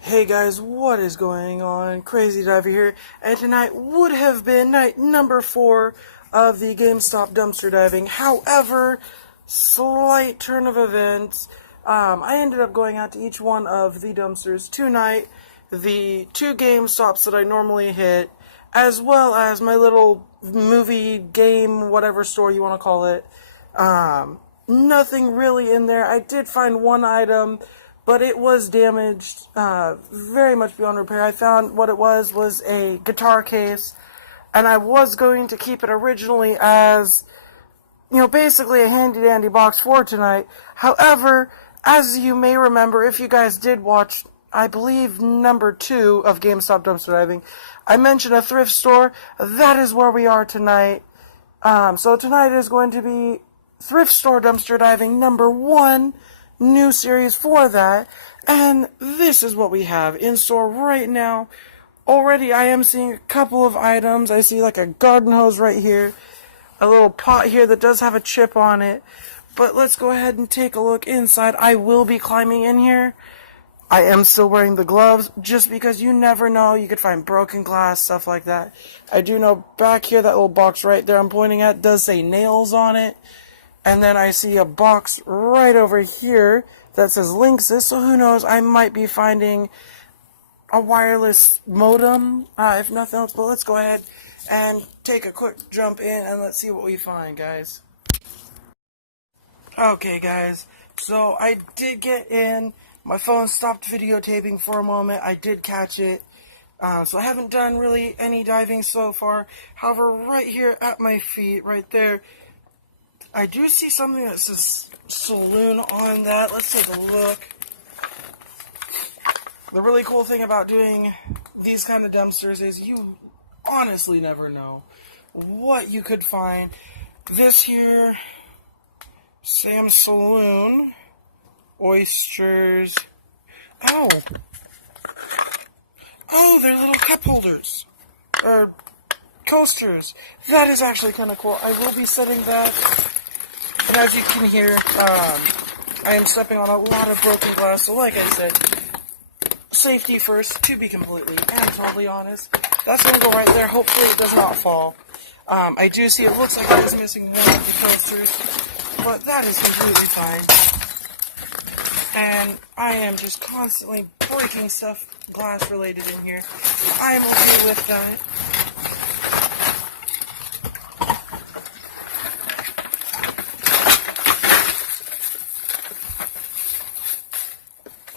Hey guys, what is going on? Crazy Diver here, and tonight would have been night number 4 of the GameStop dumpster diving. However, slight turn of events. I ended up going out to each one of the dumpsters tonight, the 2 GameStops that I normally hit, as well as my little movie, game, whatever store you want to call it. Nothing really in there. I did find one item, but it was damaged very much beyond repair. I found what it was a guitar case, and I was going to keep it originally as, basically a handy-dandy box for tonight. However, as you may remember, if you guys did watch, I believe, number 2 of GameStop Dumpster Diving, I mentioned a thrift store. That is where we are tonight. So tonight is going to be Thrift Store Dumpster Diving number 1, new series for that, and this is what we have in store right now. Already I am seeing a couple of items. I see like a garden hose right here, a little pot here that does have a chip on it, but let's go ahead and take a look inside. I will be climbing in here. I am still wearing the gloves, just because you never know, you could find broken glass, stuff like that. I do know back here, that little box right there I'm pointing at does say nails on it. And then I see a box right over here that says Linksys, so who knows, I might be finding a wireless modem, if nothing else. But let's go ahead and take a quick jump in and let's see what we find, guys. Okay, guys, so I did get in. My phone stopped videotaping for a moment. I did catch it. So I haven't done really any diving so far. However, right here at my feet, right there, I do see something that says saloon on that. Let's take a look. The really cool thing about doing these kind of dumpsters is you honestly never know what you could find. This here, Sam's Saloon, oysters. Oh, they're little cup holders, or coasters. That is actually kind of cool. I will be setting that. And as you can hear, I am stepping on a lot of broken glass, so like I said, safety first, to be completely and totally honest. That's going to go right there. Hopefully it does not fall. I do see it looks like it is missing one of the coasters, but that is completely fine. And I am just constantly breaking stuff glass related in here. I am okay with that.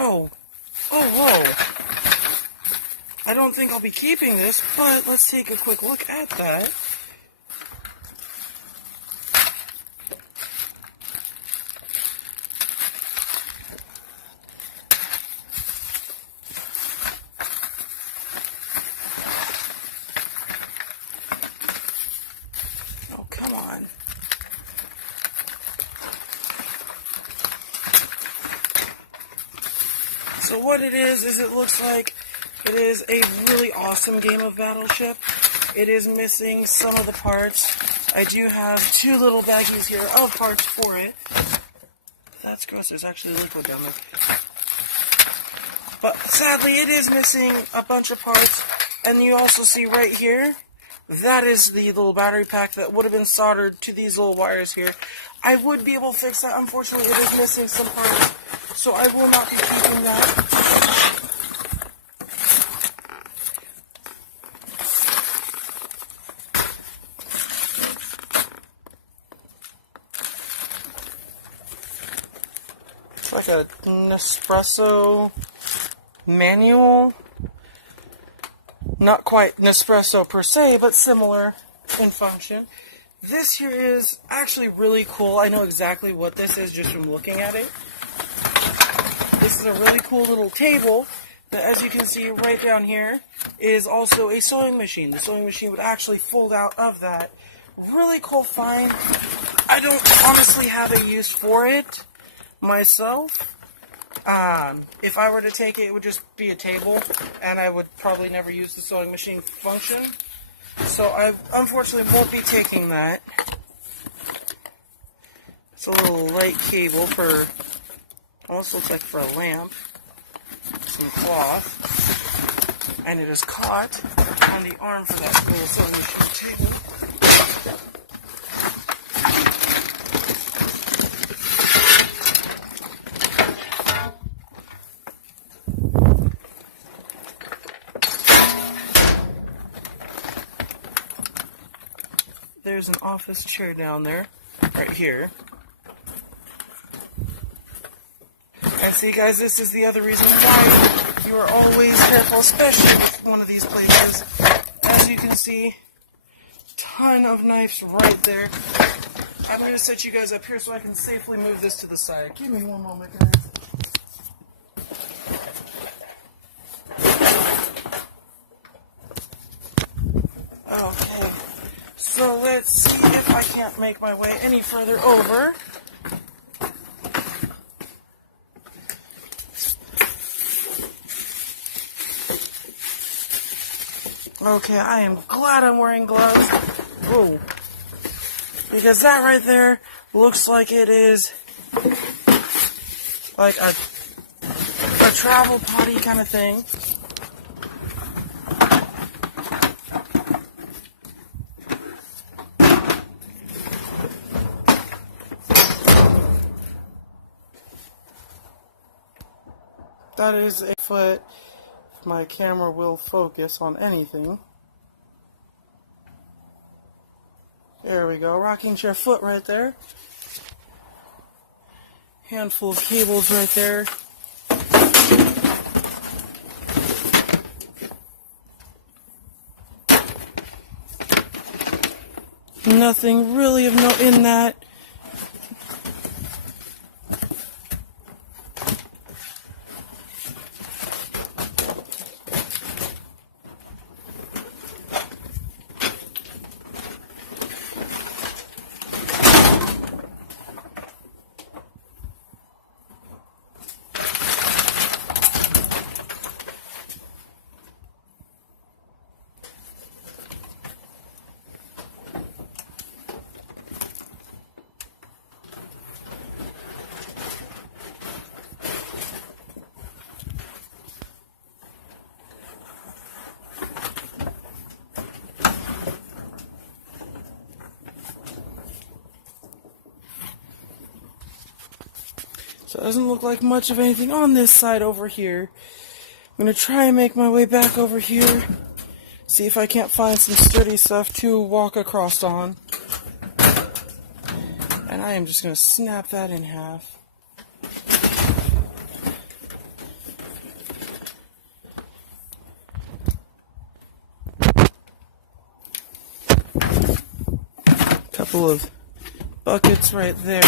Whoa. I don't think I'll be keeping this, but let's take a quick look at that. Oh, come on. So what it is it looks like it is a really awesome game of Battleship. It is missing some of the parts. I do have 2 little baggies here of parts for it. That's gross, there's actually liquid down there. But sadly, it is missing a bunch of parts. And you also see right here, that is the little battery pack that would have been soldered to these little wires here. I would be able to fix that. Unfortunately, it is missing some parts, so I will not be keeping that. It's like a Nespresso manual. Not quite Nespresso per se, but similar in function. This here is actually really cool. I know exactly what this is just from looking at it. This is a really cool little table that, as you can see right down here, is also a sewing machine. The sewing machine would actually fold out of that. Really cool find. I don't honestly have a use for it myself. If I were to take it, it would just be a table, and I would probably never use the sewing machine function. So I unfortunately won't be taking that. It's a little light cable for, almost looks like for a lamp. Some cloth, and it is caught on the arm for that little sewing table. There's an office chair down there, right here. And see, guys, this is the other reason why you are always careful, especially with one of these places. As you can see, ton of knives right there. I'm going to set you guys up here so I can safely move this to the side. Give me one moment, guys. Okay, so let's see if I can't make my way any further over. Okay, I am glad I'm wearing gloves. Whoa. Because that right there looks like it is like a travel potty kind of thing. That is a foot. My camera will focus on anything. There we go. Rocking chair foot right there. Handful of cables right there. Nothing really of note in that. So it doesn't look like much of anything on this side over here. I'm going to try and make my way back over here. See if I can't find some sturdy stuff to walk across on. And I am just going to snap that in half. Couple of buckets right there.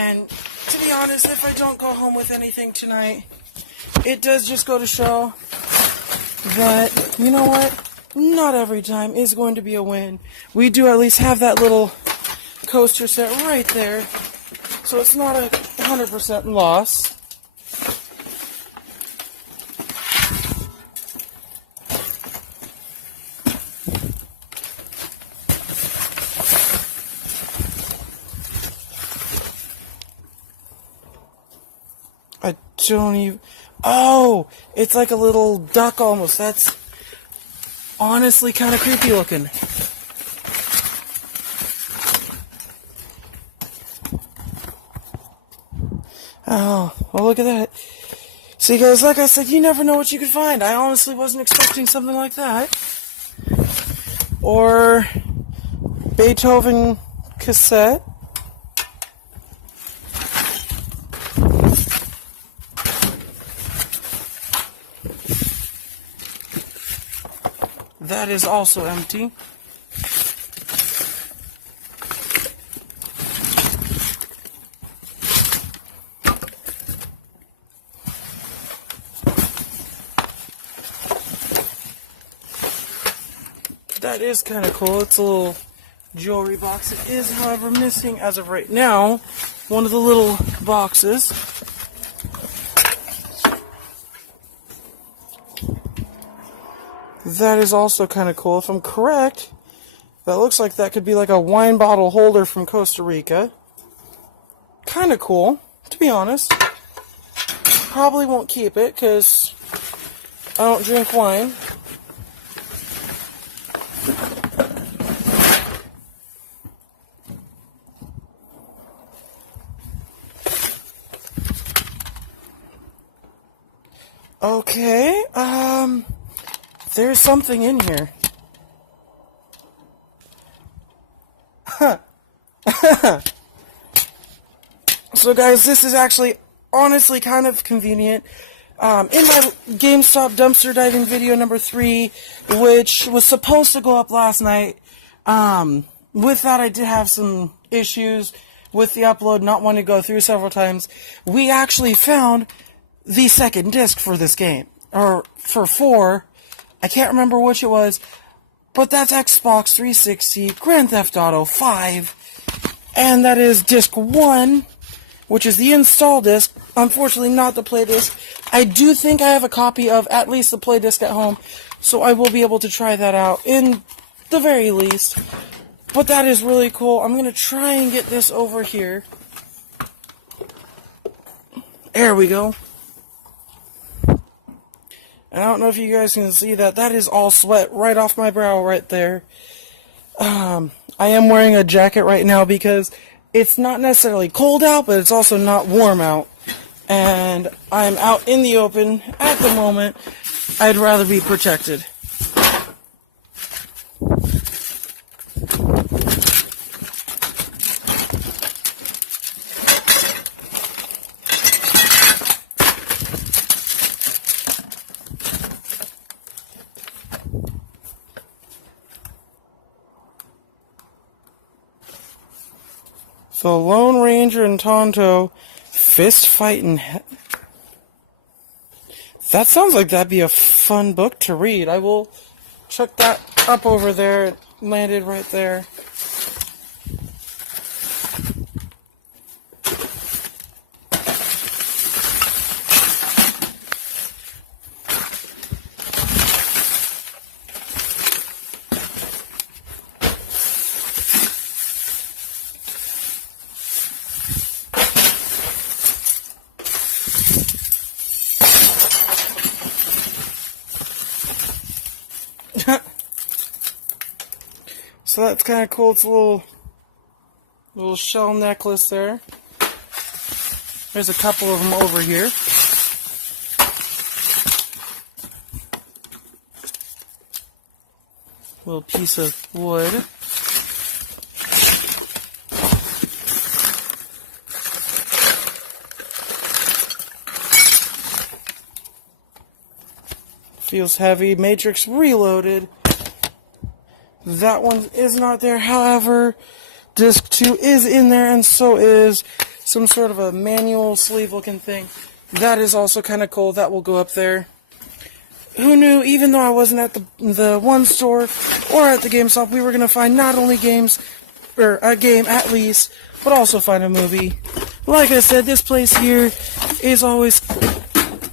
And to be honest, if I don't go home with anything tonight, it does just go to show that, you know what, not every time is going to be a win. We do at least have that little coaster set right there, so it's not a 100% loss. I don't even... Oh! It's like a little duck almost. That's honestly kind of creepy looking. Oh, well, look at that. See, guys, like I said, you never know what you could find. I honestly wasn't expecting something like that. Or Beethoven cassette. That is also empty. That is kind of cool. It's a little jewelry box. It is, however, missing, as of right now, one of the little boxes. That is also kind of cool. If I'm correct, that looks like that could be like a wine bottle holder from Costa Rica. Kind of cool, to be honest. Probably won't keep it because I don't drink wine. Okay, there's something in here. So guys, this is actually honestly kind of convenient. In my GameStop dumpster diving video number 3, which was supposed to go up last night, with that I did have some issues with the upload, not wanting to go through several times. We actually found the second disc for this game, or for 4, I can't remember which it was, but that's Xbox 360 Grand Theft Auto 5, and that is disc 1, which is the install disc, unfortunately not the play disc. I do think I have a copy of at least the play disc at home, so I will be able to try that out in the very least, but that is really cool. I'm going to try and get this over here. There we go. And I don't know if you guys can see that. That is all sweat right off my brow right there. I am wearing a jacket right now because it's not necessarily cold out, but it's also not warm out. And I'm out in the open at the moment. I'd rather be protected. The Lone Ranger and Tonto fist fighting. That sounds like that'd be a fun book to read. I will chuck that up over there. It landed right there. So that's kind of cool. It's a little shell necklace there. There's a couple of them over here. Little piece of wood. Feels heavy. Matrix Reloaded. That one is not there. However, disc 2 is in there, and so is some sort of a manual sleeve looking thing. That is also kind of cool. That will go up there. Who knew, even though I wasn't at the one store or at the GameStop, we were going to find not only games, or a game at least, but also find a movie. Like I said, this place here is always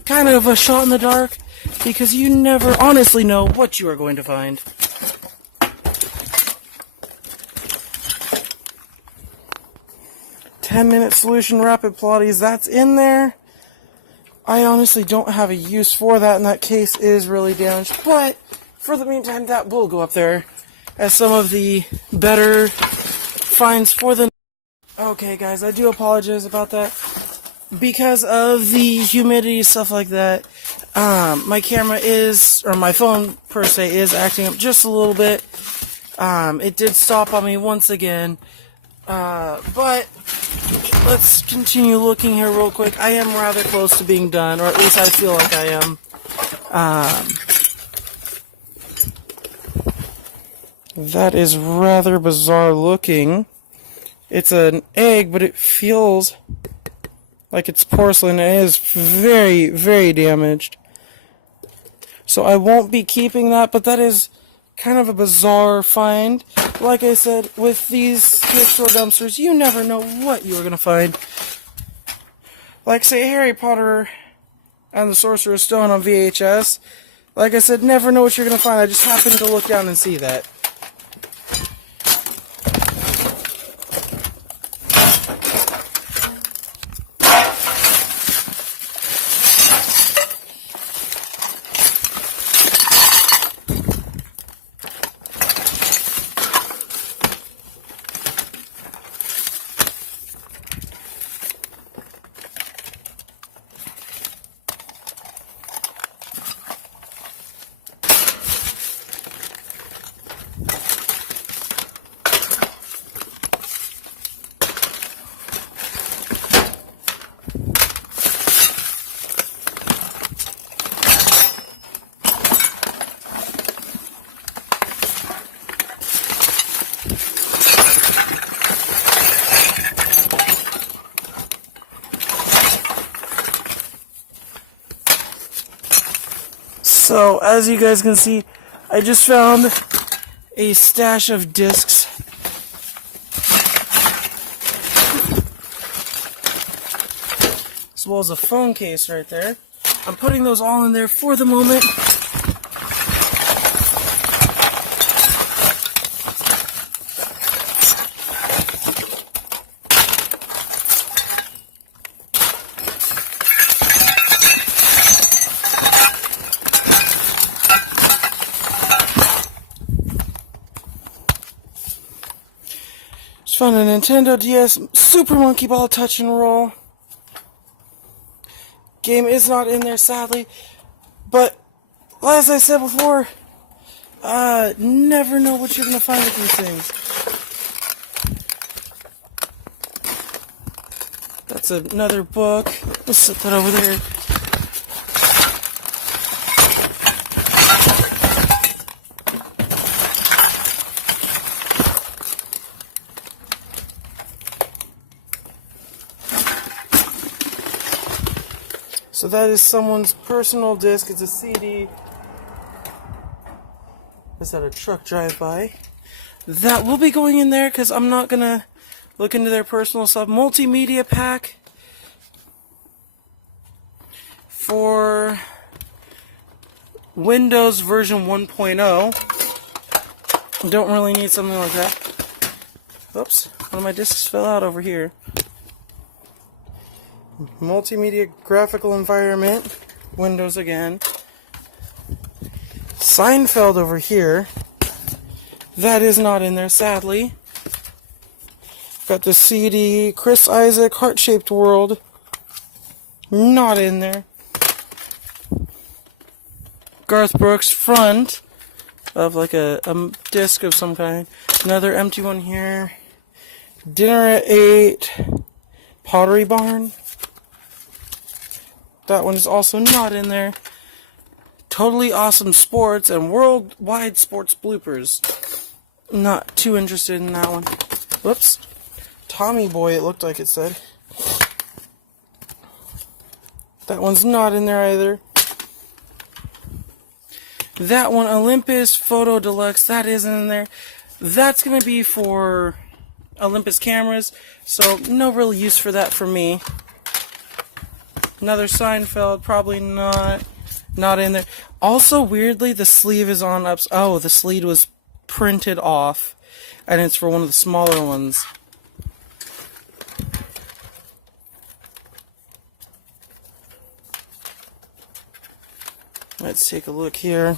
kind of a shot in the dark, because you never honestly know what you are going to find. "10-minute solution rapid plotties," that's in there. I honestly don't have a use for that, and that case is really damaged. But for the meantime, that will go up there as some of the better finds for the... Okay, guys, I do apologize about that. Because of the humidity, stuff like that, my camera is, or my phone per se, is acting up just a little bit. It did stop on me once again. But let's continue looking here real quick. I am rather close to being done, or at least I feel like I am. That is rather bizarre looking. It's an egg, but it feels like it's porcelain. It is very, very damaged. So I won't be keeping that, but that is kind of a bizarre find. Like I said, with these thrift store dumpsters, you never know what you're going to find. Like, say, Harry Potter and the Sorcerer's Stone on VHS. Like I said, never know what you're going to find. I just happened to look down and see that. So, as you guys can see, I just found a stash of discs. As well as a phone case right there. I'm putting those all in there for the moment. Found a Nintendo DS Super Monkey Ball Touch and Roll. Game is not in there, sadly. But, as I said before, never know what you're going to find with these things. That's another book. Let's set that over there. So that is someone's personal disc. It's a CD. Is that a truck drive-by? That will be going in there because I'm not going to look into their personal stuff. Multimedia pack for Windows version 1.0. Don't really need something like that. Oops, one of my discs fell out over here. Multimedia graphical environment, Windows again. Seinfeld over here. That is not in there, sadly. Got the CD, Chris Isaac, Heart-Shaped World. Not in there. Garth Brooks front of like a disc of some kind. Another empty one here. Dinner at 8. Pottery Barn. That one is also not in there. Totally Awesome Sports and Worldwide Sports Bloopers. Not too interested in that one. Whoops. Tommy Boy, it looked like it said. That one's not in there either. That one, Olympus Photo Deluxe, that isn't in there. That's going to be for Olympus cameras, so no real use for that for me. Another Seinfeld, probably not in there. Also, weirdly, the sleeve is on up. Oh, the sleeve was printed off, and it's for one of the smaller ones. Let's take a look here.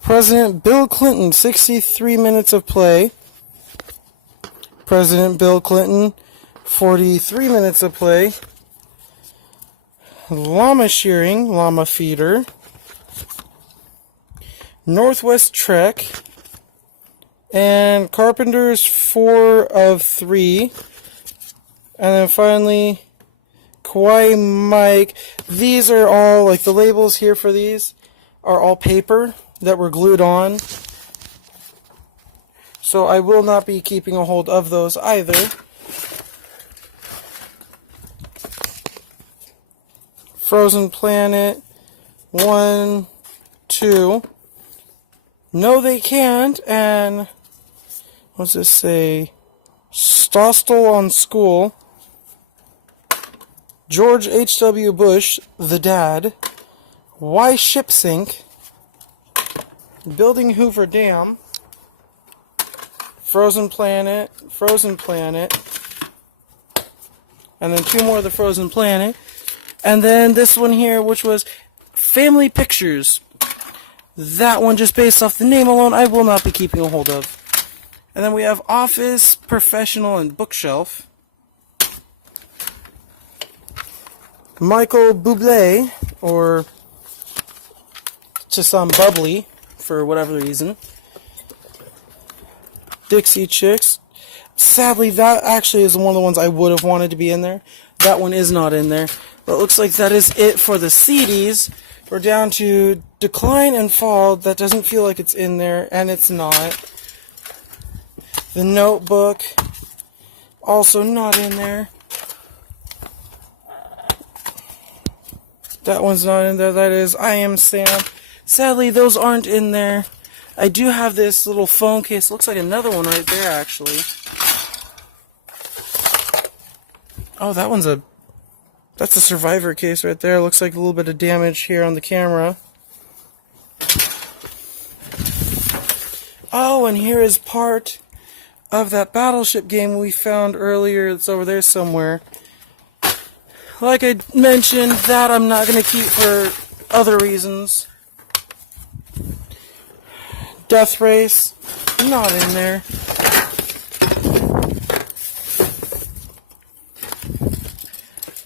President Bill Clinton, 63 minutes of play. President Bill Clinton, 43 minutes of play. Llama shearing, llama feeder. Northwest Trek. And Carpenter's 4 of 3. And then finally, Kauai Mike. These are all, like the labels here for these, are all paper that were glued on. So I will not be keeping a hold of those either. Frozen Planet, 1, 2. No, they can't. And what's this say? Stostel on School. George H.W. Bush, the dad. Why Ship Sink, Building Hoover Dam, Frozen Planet, and then 2 more of the Frozen Planet, and then this one here, which was Family Pictures. That one, just based off the name alone, I will not be keeping a hold of. And then we have Office, Professional, and Bookshelf. Michael Bublé, or just some bubbly, for whatever reason. Dixie Chicks. Sadly, that actually is one of the ones I would have wanted to be in there. That one is not in there. But it looks like that is it for the CDs. We're down to Decline and Fall. That doesn't feel like it's in there, and it's not. The Notebook, also not in there. That one's not in there. That is I Am Sam. Sadly, those aren't in there. I do have this little phone case. Looks like another one right there, actually. Oh, that's a Survivor case right there. Looks like a little bit of damage here on the camera. Oh, and here is part of that Battleship game we found earlier. It's over there somewhere. Like I mentioned, that I'm not going to keep for other reasons. Death Race, not in there.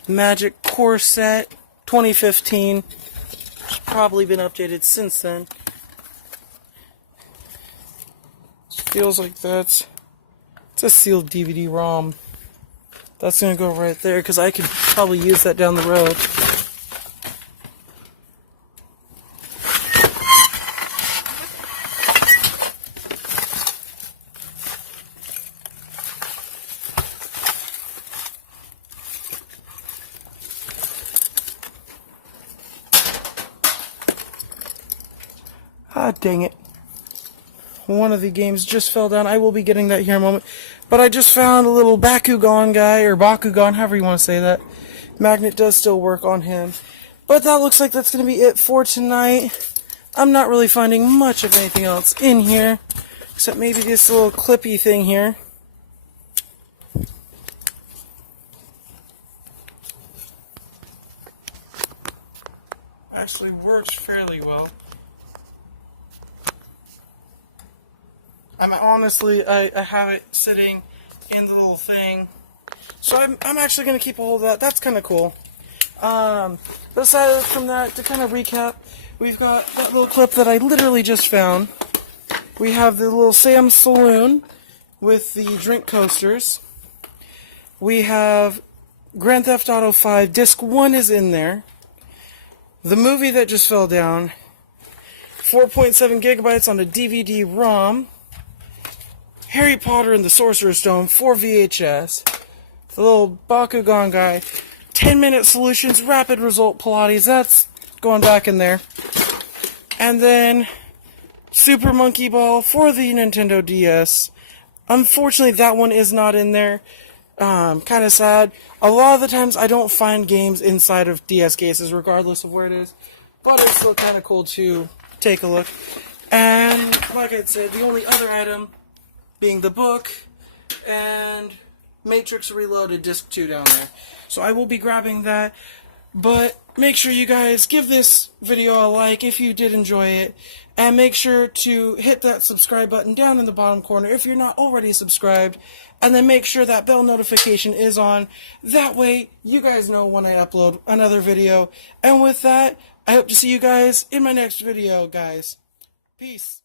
Magic Core Set, 2015. It's probably been updated since then. Feels like it's a sealed DVD-ROM. That's going to go right there, because I could probably use that down the road. Ah, dang it. One of the games just fell down. I will be getting that here in a moment. But I just found a little Bakugan guy, or Bakugan, however you want to say that. Magnet does still work on him. But that looks like that's going to be it for tonight. I'm not really finding much of anything else in here, except maybe this little clippy thing here. Actually works fairly well. I have it sitting in the little thing. So I'm actually going to keep a hold of that. That's kind of cool. But aside from that, to kind of recap, we've got that little clip that I literally just found. We have the little Sam's Saloon with the drink coasters. We have Grand Theft Auto 5. Disc 1 is in there. The movie that just fell down. 4.7 gigabytes on a DVD-ROM. Harry Potter and the Sorcerer's Stone, 4 VHS. The little Bakugan guy. 10-minute solutions, rapid result Pilates. That's going back in there. And then Super Monkey Ball for the Nintendo DS. Unfortunately, that one is not in there. Kind of sad. A lot of the times I don't find games inside of DS cases, regardless of where it is. But it's still kind of cool to take a look. And like I said, the only other item being the book and Matrix Reloaded Disc 2 down there. So I will be grabbing that. But make sure you guys give this video a like if you did enjoy it. And make sure to hit that subscribe button down in the bottom corner if you're not already subscribed. And then make sure that bell notification is on. That way you guys know when I upload another video. And with that, I hope to see you guys in my next video, guys. Peace.